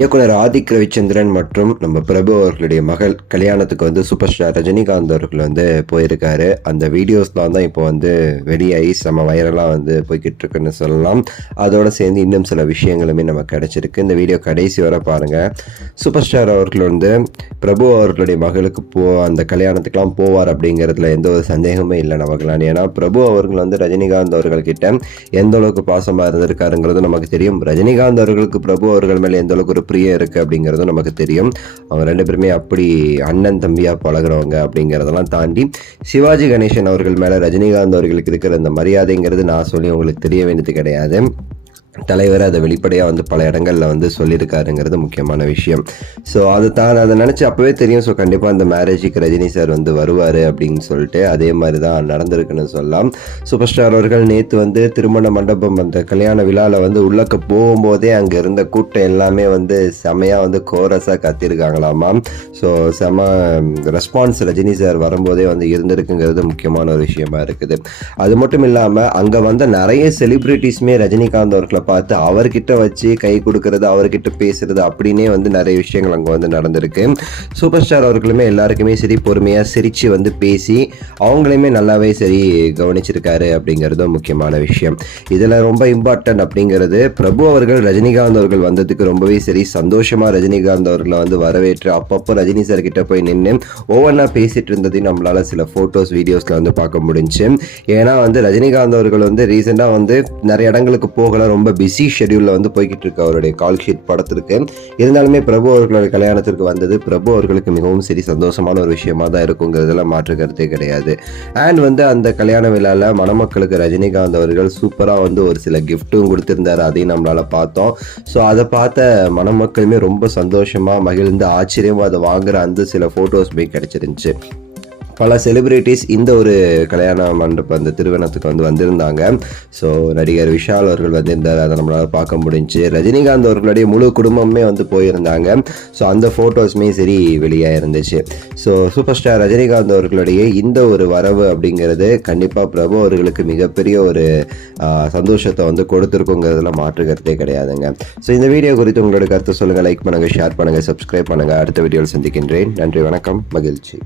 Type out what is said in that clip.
இயக்குனர் ஆதிக் ரவிச்சந்திரன் மற்றும் நம்ம பிரபு அவர்களுடைய மகள் கல்யாணத்துக்கு சூப்பர் ஸ்டார் ரஜினிகாந்த் அவர்கள் போயிருக்காரு. அந்த வீடியோஸ்லாம் தான் இப்போ வெளியாகி செம வைரலாக போய்கிட்டு இருக்குன்னு சொல்லலாம். அதோட சேர்ந்து இன்னும் சில விஷயங்களுமே நமக்கு கிடைச்சிருக்கு. இந்த வீடியோ கடைசி வரை பாருங்கள். சூப்பர் ஸ்டார் அவர்கள் பிரபு அவர்களுடைய மகளுக்கு அந்த கல்யாணத்துக்கெலாம் போவார் அப்படிங்கிறதுல எந்த ஒரு சந்தேகமே இல்லை நமக்குலாம். ஏன்னா பிரபு அவர்கள் ரஜினிகாந்த் அவர்கள்கிட்ட எந்த அளவுக்கு பாசமாக இருந்திருக்காருங்கிறது நமக்கு தெரியும். ரஜினிகாந்த் அவர்களுக்கு பிரபு அவர்கள் மேலே எந்த அளவுக்கு பிரியம் இருக்கு அப்படிங்கிறதும் நமக்கு தெரியும். அவங்க ரெண்டு பேருமே அப்படி அண்ணன் தம்பியா பழகிறவங்க அப்படிங்கிறதெல்லாம் தாண்டி சிவாஜி கணேசன் அவர்கள் மேல ரஜினிகாந்த் அவர்களுக்கு இருக்கிற அந்த மரியாதைங்கிறது நான் சொல்லி உங்களுக்கு தெரிய வேண்டியது கிடையாது. தலைவர் அதை வெளிப்படையாக பல இடங்களில் சொல்லியிருக்காருங்கிறது முக்கியமான விஷயம். ஸோ அதை நினச்சி அப்போவே தெரியும். ஸோ கண்டிப்பாக அந்த மேரேஜுக்கு ரஜினி சார் வருவார் அப்படின்னு சொல்லிட்டு அதே மாதிரி தான் நடந்திருக்குன்னு சொல்லலாம். சூப்பர் ஸ்டார் அவர்கள் நேற்று திருமண மண்டபம் அந்த கல்யாண விழாவில் உள்ளக்க போகும்போதே அங்கே இருந்த கூட்டம் எல்லாமே செமையாக கோரஸாக கத்திருக்காங்களாமா. ஸோ செம ரெஸ்பான்ஸ் ரஜினி சார் வரும்போதே இருந்திருக்குங்கிறது முக்கியமான ஒரு விஷயமா இருக்குது. அது மட்டும் இல்லாமல் அங்கே நிறைய செலிப்ரிட்டிஸுமே ரஜினிகாந்த் அவர்களை பார்த்து அவர்கிட்ட வச்சு கை கொடுக்கறது, அவர்கிட்ட பேசுறது அப்படின்னே நிறைய விஷயங்கள் அங்கே நடந்திருக்கு. சூப்பர் ஸ்டார் அவர்களுமே எல்லாருக்குமே சரி பொறுமையாக சிரித்து பேசி அவங்களையுமே நல்லாவே சரி கவனிச்சிருக்காரு அப்படிங்கிறதும் முக்கியமான விஷயம். இதில் ரொம்ப இம்பார்ட்டன்ட் அப்படிங்கிறது பிரபு அவர்கள் ரஜினிகாந்த் அவர்கள் வந்ததுக்கு ரொம்பவே சரி சந்தோஷமாக ரஜினிகாந்த் அவர்களை வரவேற்று அப்பப்போ ரஜினி சார் கிட்ட போய் நின்று ஒவ்வொன்றா பேசிட்டு இருந்ததையும் நம்மளால சில ஃபோட்டோஸ் வீடியோஸில் பார்க்க முடிஞ்சு. ஏன்னா ரஜினிகாந்த் அவர்கள் ரீசெண்டாக நிறைய இடங்களுக்கு போகல, ரொம்ப பிஸி ஷெடியூலில் போய்கிட்டு இருக்கு அவருடைய கால் ஷீட் படத்திற்கு. இருந்தாலுமே பிரபு அவர்களுடைய கல்யாணத்திற்கு வந்தது பிரபு அவர்களுக்கு மிகவும் சரி சந்தோஷமான ஒரு விஷயமா தான் இருக்குங்கிறதுல மாற்று கருத்தே கிடையாது. அண்ட் அந்த கல்யாண விழாவில் மணமக்களுக்கு ரஜினிகாந்த் அவர்கள் சூப்பராக ஒரு சில கிஃப்ட்டும் கொடுத்திருந்தாரு. அதையும் நம்மளால பார்த்தோம். ஸோ அதை பார்த்த மணமக்களுமே ரொம்ப சந்தோஷமாக மகிழ்ந்து ஆச்சரியமாக அதை வாங்குற அந்த சில ஃபோட்டோஸுமே கிடைச்சிருந்துச்சு. பல செலிபிரிட்டிஸ் இந்த ஒரு கல்யாண மண்டபம் அந்த திருமணத்துக்கு வந்திருந்தாங்க. ஸோ நடிகர் விஷால் அவர்கள் வந்திருந்தார், அதை நம்மளால் பார்க்க முடிஞ்சு. ரஜினிகாந்த் அவர்களுடைய முழு குடும்பமே போயிருந்தாங்க. ஸோ அந்த ஃபோட்டோஸுமே சரி வெளியாக இருந்துச்சு. ஸோ சூப்பர் ஸ்டார் ரஜினிகாந்த் அவர்களுடைய இந்த ஒரு வரவு அப்படிங்கிறது கண்டிப்பாக பிரபு அவர்களுக்கு மிகப்பெரிய ஒரு சந்தோஷத்தை கொடுத்துருக்குங்கிறதுல மாற்றுக்கிறதே கிடையாதுங்க. ஸோ இந்த வீடியோ குறித்து உங்களோட கருத்து சொல்லுங்கள், லைக் பண்ணுங்கள், ஷேர் பண்ணுங்கள், சப்ஸ்கிரைப் பண்ணுங்கள். அடுத்த வீடியோவில் சந்திக்கின்றேன். நன்றி, வணக்கம், மகிழ்ச்சி.